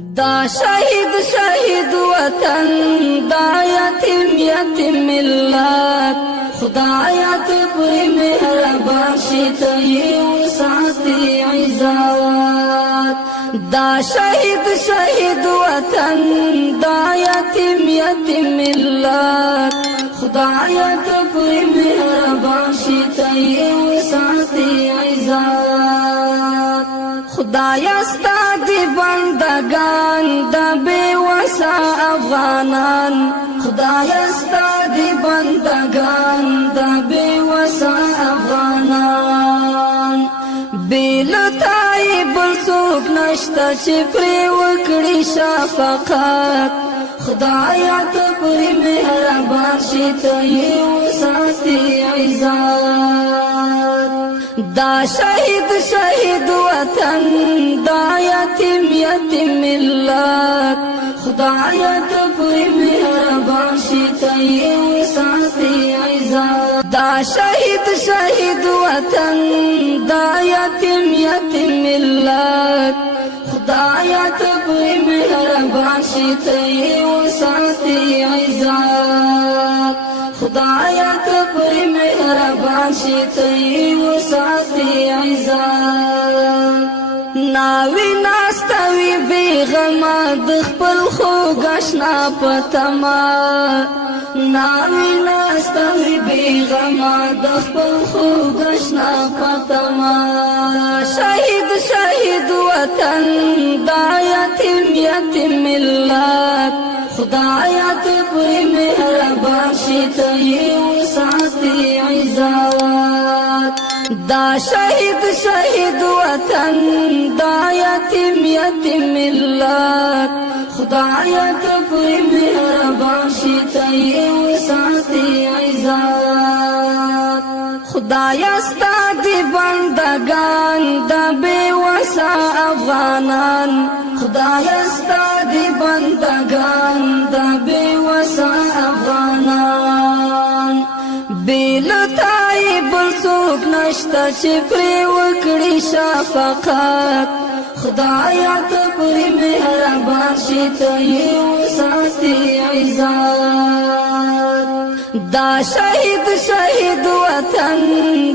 دا شهید وطن دا یتیم ملت خدایا ته پوری مهربان شي ته یې وساتي عزت دا شهید وطن دا یتیم ملت خدایا ته پوری مهربان شي ته یې وساتي عزت خدایا ستا دی بندگان دا بے وسا افغانان خدایا ستا دی بندگان دا بے وسا افغانان بیلتای بل څوک نشته چې پرې وکړي شفقت خدایا ته پرې مهربان شي ته یې وساتي عزت دا شهید وطن دا یتیم ملت خدایا ته پوری مهربان شي ته یې وساتي عزت دا شهید وطن دا یتیم ملت خدایا ته پوری مهربان شي ته یې وساتي عزت خدایا ته پوری مهربان شي ته یې وساتي عزت ناوی ناستوی بیغما د خپل خوږ اشنا په تما ناوی ناستوی بیغما د خپل خوږ اشنا په تما شهید وطن دا یتیم ملت خدایا ته پوری مهربان شي ته یې وساتي عزت دا شهید وطن دا یتیم ملت خدایا ته پوری مهربان شي ته یې وساتي عزت خدایا ستا دی بندگان دا بے وسا افغانان خدایا ستا دی بندگان دا بے وسا افغانان بیلتای بل څوک نشته چې پرې وکړي شفقت خدایا ته پوری مهربان شي ته یې وساتي عزت دا شهید وطن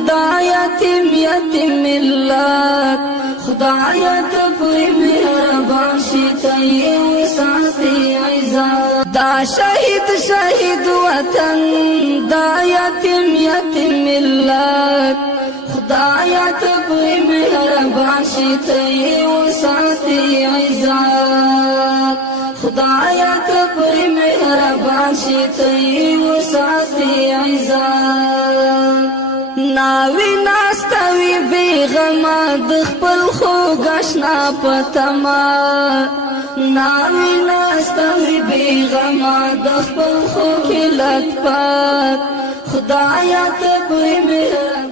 دا یتیم ملت خدایا ته پوری مهربان شي ته یې وساتي عزت دا شهید وطن دا یتیم ملت خدایا ته پوری مهربان شي ته یې وساتي عزت خدایا ته پوری مهربان شي ته یې وساتي عزت ناوی ناستوی بیغما د خپل خوږ اشنا په تما ناوی ناستوی بیغما د خپل خوږ لطفت خدایا ته پوری مهربان